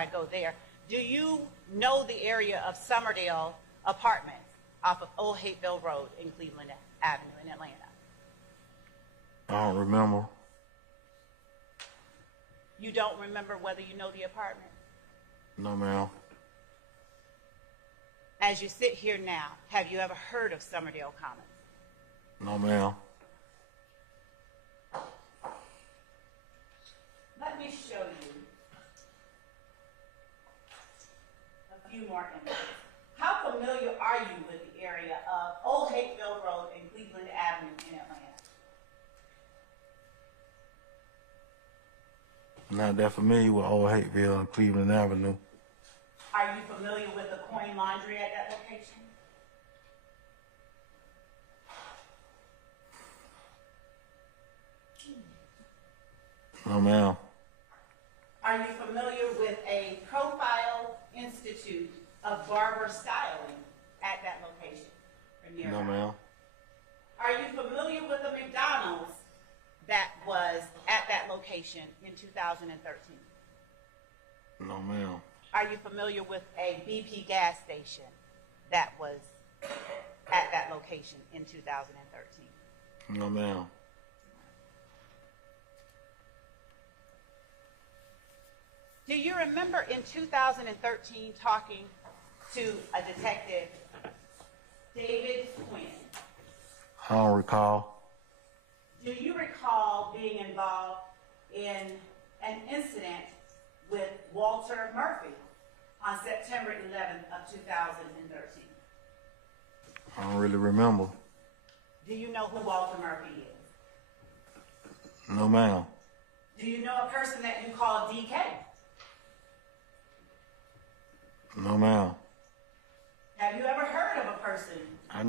I go there, do you know the area of Summerdale Apartments off of Old Hateville Road in Cleveland Avenue in Atlanta? I don't remember. You don't remember whether you know the apartment? No, ma'am. As you sit here now, have you ever heard of Summerdale Commons? No, ma'am. Let me show you a few more images. How familiar are you with the area of Old Hateville Road and Cleveland Avenue in Atlanta? Not that familiar with Old Hateville and Cleveland Avenue. Are you familiar with the Coin Laundry at that location? No, ma'am. Are you familiar with a Profile Institute of Barber Styling at that location? Or nearby? No, ma'am. Are you familiar with the McDonald's that was at that location in 2013? No, ma'am. Are you familiar with a BP gas station that was at that location in 2013? No, ma'am. Do you remember in 2013 talking to a detective, David Quinn? I don't recall. Do you recall being involved in an incident with Walter Murphy on September 11th of 2013? I don't really remember. Do you know who Walter Murphy is? No, ma'am. Do you know a person that you call DK? No, ma'am. Have you ever heard of a person? I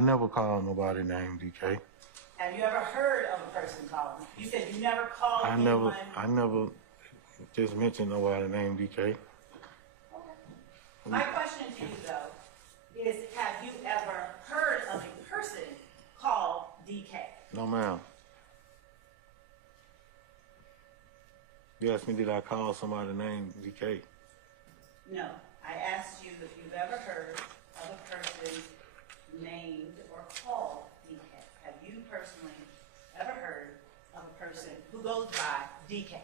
never called nobody named DK. Have you ever heard of a person called? You said you never called anyone. I never just mentioned nobody named DK. Okay. My question to you though is, have you ever heard of a person called DK? No, ma'am. You asked me, did I call somebody named DK? No. I asked you if you've ever heard of a person named or called DK. Have you personally ever heard of a person who goes by DK?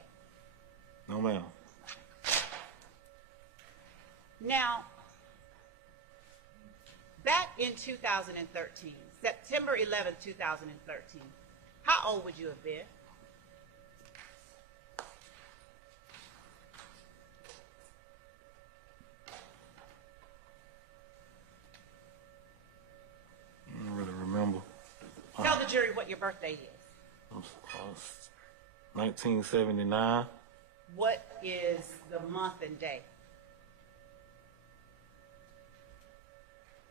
No, ma'am. Now, back in 2013, September 11th, 2013, how old would you have been? I don't really remember. Tell the jury what your birthday is. 1979. What is the month and day?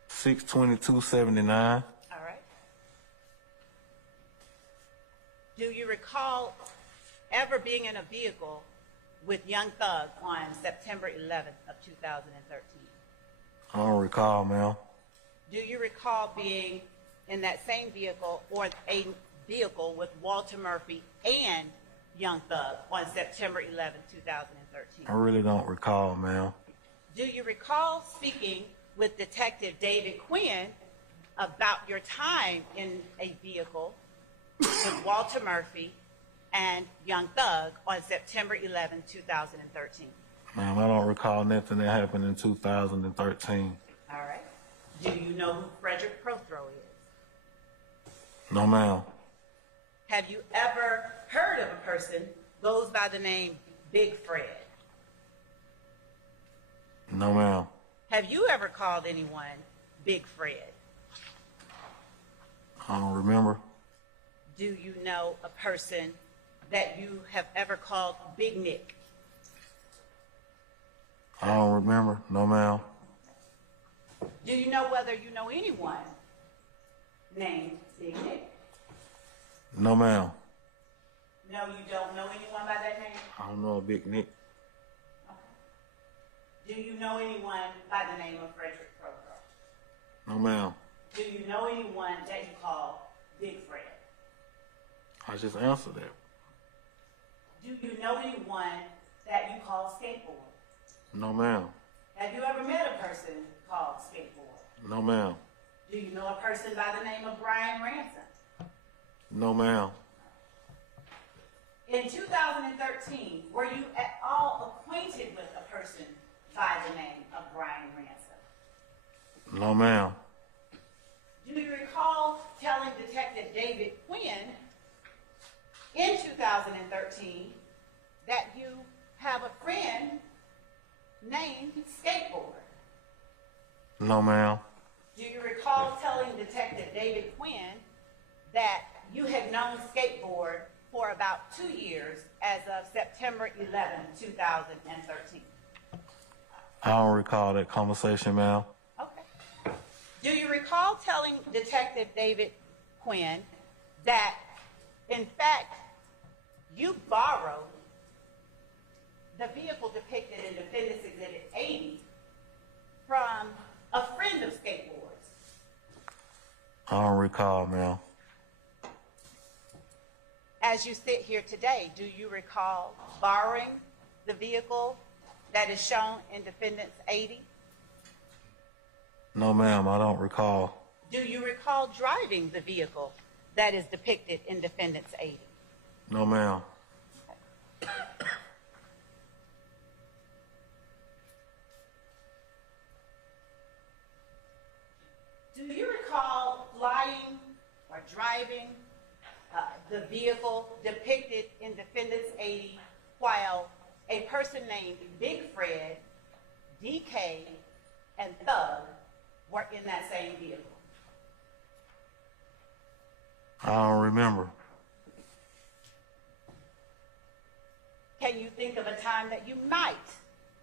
6/22/79. All right. Do you recall ever being in a vehicle with Young Thug on September 11th of 2013? I don't recall, ma'am. Do you recall being in that same vehicle or a vehicle with Walter Murphy and Young Thug on September 11th, 2013? I really don't recall, ma'am. Do you recall speaking with Detective David Quinn about your time in a vehicle with Walter Murphy and Young Thug on September 11th, 2013? Ma'am, I don't recall nothing that happened in 2013. All right. Do you know who Frederick Prothrow is? No, ma'am. Have you ever heard of a person goes by the name Big Fred? No, ma'am. Have you ever called anyone Big Fred? I don't remember. Do you know a person that you have ever called Big Nick? I don't remember. No, ma'am. Do you know whether you know anyone named Big Nick? No, ma'am. No, you don't know anyone by that name? I don't know a Big Nick. Okay. Do you know anyone by the name of Frederick Prothrow? No, ma'am. Do you know anyone that you call Big Fred? I just answered that. Do you know anyone that you call skateboard? No, ma'am. Have you ever met a person called skateboard? No, ma'am. Do you know a person by the name of Brian Ransom? No, ma'am. In 2013, were you at all acquainted with a person by the name of Brian Ransom? No, ma'am. Do you recall telling Detective David Quinn in 2013 that you have a friend named Skateboard? No, ma'am. Do you recall telling Detective David Quinn that you had known Skateboard for about 2 years as of September 11, 2013? I don't recall that conversation, ma'am. Okay. Do you recall telling Detective David Quinn that, in fact, you borrowed the vehicle depicted in Defendant's Exhibit 80 from a friend of Skateboard's? I don't recall, ma'am. As you sit here today, do you recall borrowing the vehicle that is shown in Defendant's 80? No, ma'am, I don't recall. Do you recall driving the vehicle that is depicted in Defendant's 80? No, ma'am. Do you recall flying or driving the vehicle depicted in Defendant's 80 while a person named Big Fred, DK, and Thug were in that same vehicle? I don't remember. Can you think of a time that you might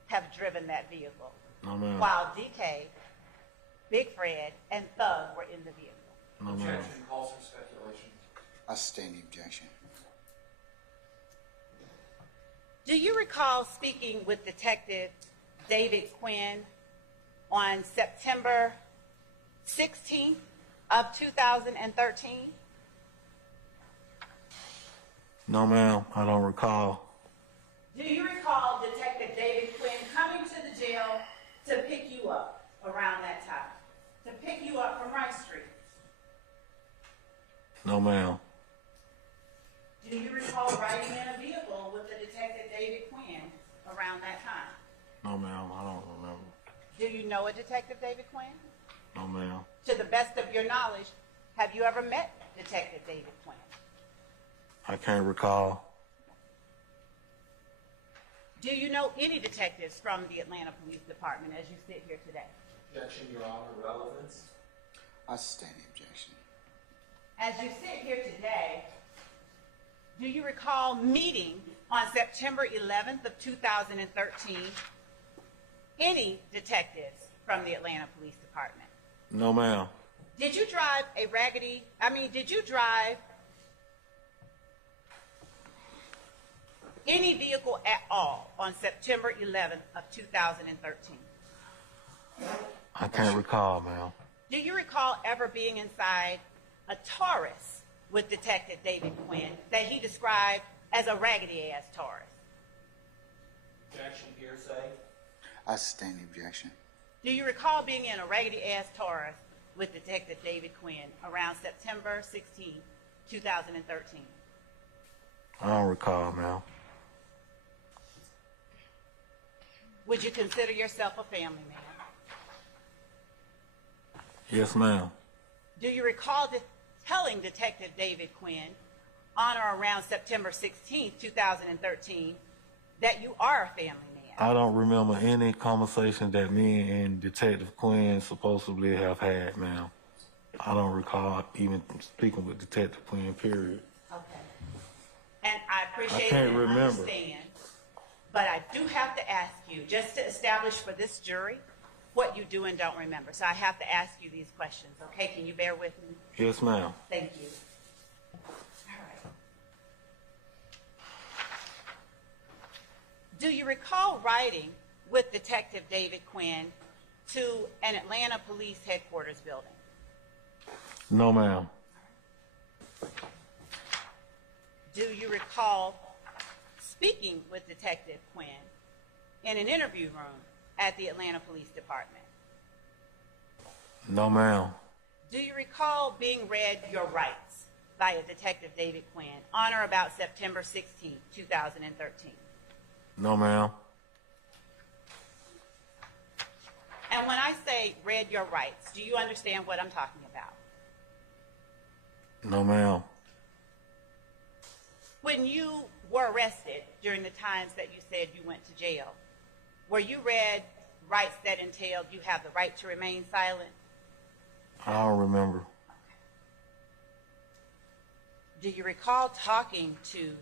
have driven that vehicle No, ma'am. while DK, Big Fred, and Thug were in the vehicle? No, ma'am. Objection calls for speculation. I sustain the objection. Do you recall speaking with Detective David Quinn on September 16th of 2013? No, ma'am, I don't recall. Do you recall Detective David Quinn coming to the jail to pick you up around that time? To pick you up from Rice Street? No, ma'am. Do you recall riding in a vehicle with the Detective David Quinn around that time? No, ma'am, I don't remember. Do you know a Detective David Quinn? No, ma'am. To the best of your knowledge, have you ever met Detective David Quinn? I can't recall. Do you know any detectives from the Atlanta Police Department as you sit here today? Objection, Your Honor. Relevance. I sustain the objection. As you sit here today, do you recall meeting on September 11th of 2013 any detectives from the Atlanta Police Department? No, ma'am. Did you drive did you drive any vehicle at all on September 11th of 2013? I can't recall, ma'am. Do you recall ever being inside a Taurus with Detective David Quinn that he described as a raggedy-ass Taurus? Objection, hearsay. I sustain the objection. Do you recall being in a raggedy-ass Taurus with Detective David Quinn around September 16, 2013? I don't recall, ma'am. Would you consider yourself a family man? Yes, ma'am. Do you recall telling Detective David Quinn on or around September 16, 2013, that you are a family man? I don't remember any conversation that me and Detective Quinn supposedly have had, ma'am. I don't recall even speaking with Detective Quinn, period. Okay. And I appreciate can't it and remember. understand, but I do have to ask you, just to establish for this jury what you do and don't remember. So I have to ask you these questions, okay? Can you bear with me? Yes, ma'am. Thank you. All right. Do you recall riding with Detective David Quinn to an Atlanta Police Headquarters building? No, ma'am. Do you recall speaking with Detective Quinn in an interview room at the Atlanta Police Department? No, ma'am. Do you recall being read your rights by a Detective David Quinn on or about September 16, 2013? No, ma'am. And when I say read your rights, do you understand what I'm talking about? No, ma'am. When you were arrested during the times that you said you went to jail, were you read rights that entailed you have the right to remain silent? I don't remember. Do you recall talking to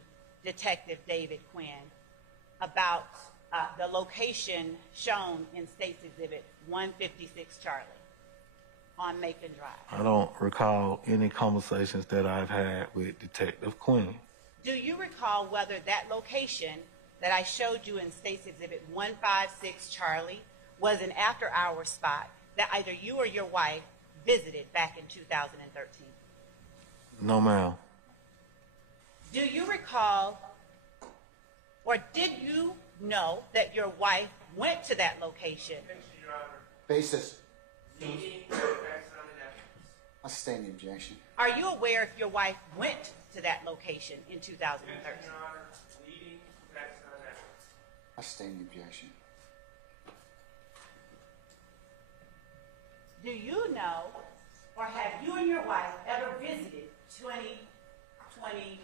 Detective David Quinn about the location shown in State's Exhibit 156 Charlie on Macon Drive? I don't recall any conversations that I've had with Detective Quinn. Do you recall whether that location that I showed you in State's Exhibit 156 Charlie was an after-hours spot that either you or your wife visited back in 2013? No, ma'am. Do you recall, or did you know that your wife went to that location? Basis. I sustain the objection. Are you aware if your wife went to that location in 2013? I sustain the objection. Do you know, or have you and your wife ever visited 2020